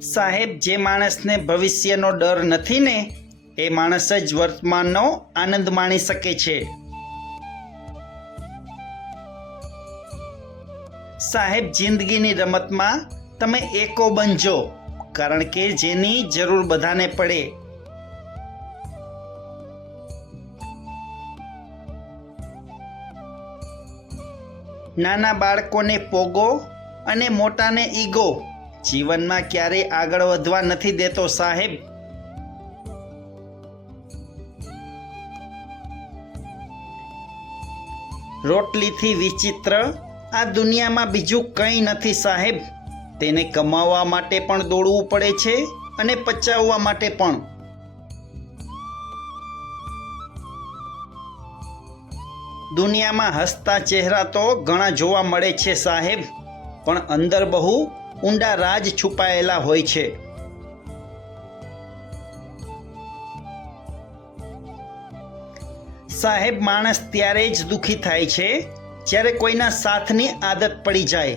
સાહેબ, જે માણસને ભવિષ્યનો ડર નથી ને એ માણસ જ વર્તમાનનો આનંદ માણી શકે છે. સાહેબ, જિંદગીની રમતમાં તમે એકો બનજો, કારણ કે જેની જરૂર બધાને પડે. નાના બાળકોને પોગો અને મોટાને ઈગો જીવનમાં ક્યારેય આગળ વધવા નથી દેતો સાહેબ. રોટલીથી વિચિત્ર આ દુનિયામાં બીજું કંઈ નથી સાહેબ. તેને કમાવવા માટે પણ દોડવું પડે છે અને પચાવવા માટે પણ. દુનિયામાં હસતા ચહેરા તો ઘણા જોવા મળે છે સાહેબ, પણ અંદર બહુ ઊંડા રાજ છુપાયેલા હોય છે. સાહેબ, માણસ ત્યારે જ દુઃખી થાય છે જ્યારે કોઈના સાથની આદત પડી જાય,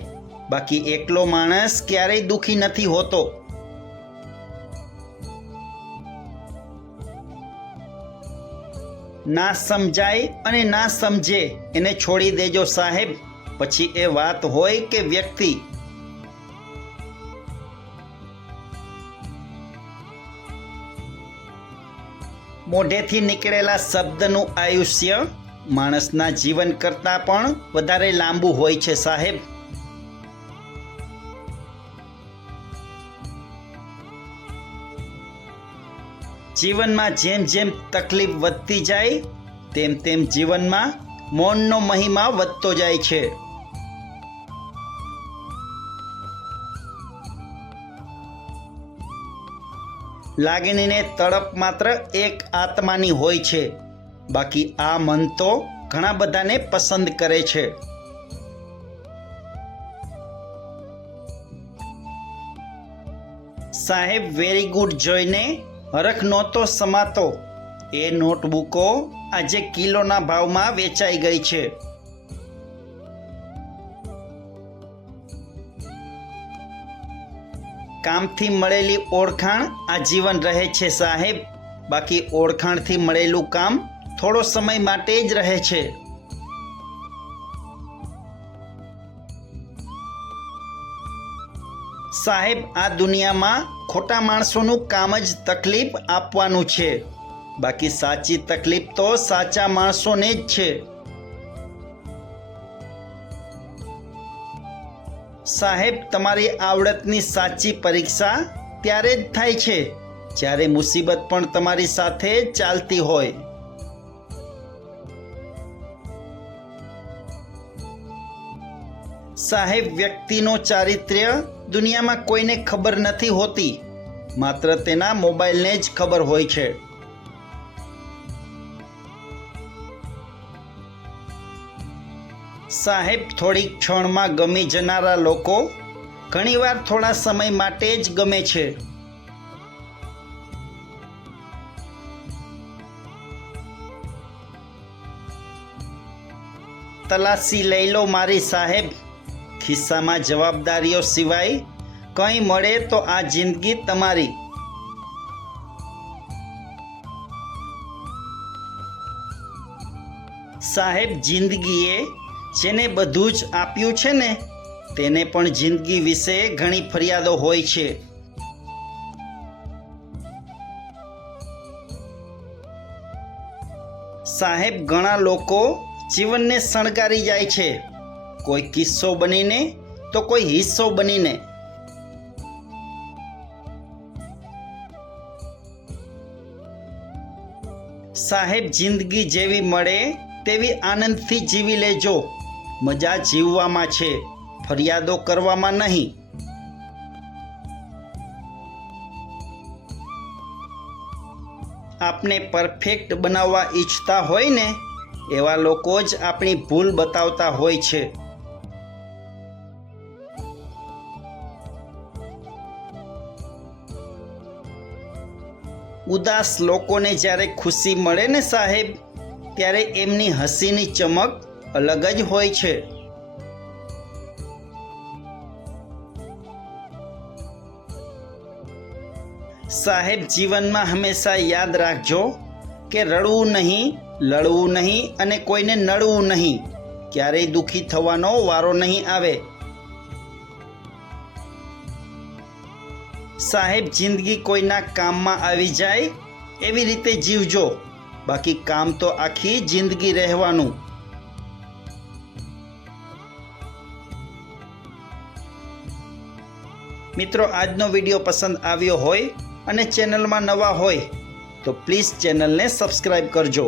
બાકી એકલો માણસ ક્યારેય દુઃખી નથી હોતો. ના સમજાય અને ના સમજે એને છોડી દેજો સાહેબ, પછી એ વાત હોય કે વ્યક્તિ. મોઢેથી નીકળેલા શબ્દનું આયુષ્ય માણસના જીવન કરતાં પણ વધારે લાંબુ હોય છે સાહેબ. જીવનમાં જેમ જેમ તકલીફ વધતી જાય તેમ તેમ જીવનમાં મૌનનો મહિમા વધતો જાય છે. લાગણીને તડપ માત્ર એક આત્માની હોય છે, બાકી આ મન તો ઘણા બધાને પસંદ કરે છે. સાહેબ, વેરી ગુડ જોઈને હરખ નહોતો સમાતો એ નોટબુકો આજે કિલોના ભાવમાં વેચાઈ ગઈ છે. કામથી મળેલી ઓળખાણ આજીવન રહે છે સાહેબ, બાકી ઓળખાણથી મળેલું કામ થોડો સમય માટે જ રહે છે. સાહેબ, આ દુનિયામાં ખોટા માણસોનું કામ જ તકલીફ આપવાનું છે, બાકી સાચી તકલીફ તો સાચા માણસોને જ છે. સાહેબ, તમારી આવડતની સાચી પરીક્ષા ત્યારે જ થાય છે જ્યારે મુસીબત પણ તમારી સાથે ચાલતી હોય. સાહેબ, વ્યક્તિનો ચારિત્ર્ય દુનિયામાં કોઈને ખબર નથી હોતી, માત્ર તેના મોબાઈલને જ ખબર હોય છે. સાહેબ, થોડીક ક્ષણમાં ગમી જનારા લોકો ઘણીવાર થોડા સમય માટે જ ગમે છે. તલાશી લઈ લો મારી સાહેબ, ખિસ્સામાં જવાબદારીઓ સિવાય કંઈ મળે તો આ જિંદગી તમારી. સાહેબ, જિંદગીએ જેને બધું જ આપ્યું છે ને તેને પણ જિંદગી વિશે ઘણી ફરિયાદો હોય છે. સાહેબ, ઘણા લોકો જીવનને શણગારી જાય છે, કોઈ કિસ્સો બનીને તો કોઈ હિસ્સો બનીને. સાહેબ, જિંદગી જેવી મળે તેવી આનંદથી જીવી લેજો. મજા જીવવામાં છે, ફરિયાદો કરવામાં નહીં. આપને પરફેક્ટ બનાવવા ઈચ્છતા હોય ને એવા લોકો જ આપણી ભૂલ બતાવતા હોય છે. ઉદાસ લોકોને જ્યારે ખુશી મળે ને સાહેબ, ત્યારે એમની હસીની ચમક અલગ જ હોય છે. સાહેબ, જીવનમાં હંમેશા યાદ રાખજો કે રડવું નહીં, લડવું નહીં અને કોઈને નડવું નહીં. ક્યારેય દુઃખી થવાનો વારો નહીં આવે. સાહેબ, જિંદગી કોઈના કામમાં આવી જાય એવી રીતે જીવજો, બાકી કામ તો આખી જિંદગી રહેવાનું. મિત્રો, આજનો વિડીયો પસંદ આવ્યો હોય અને ચેનલમાં નવા હોય તો પ્લીઝ ચેનલને સબસ્ક્રાઈબ કરજો.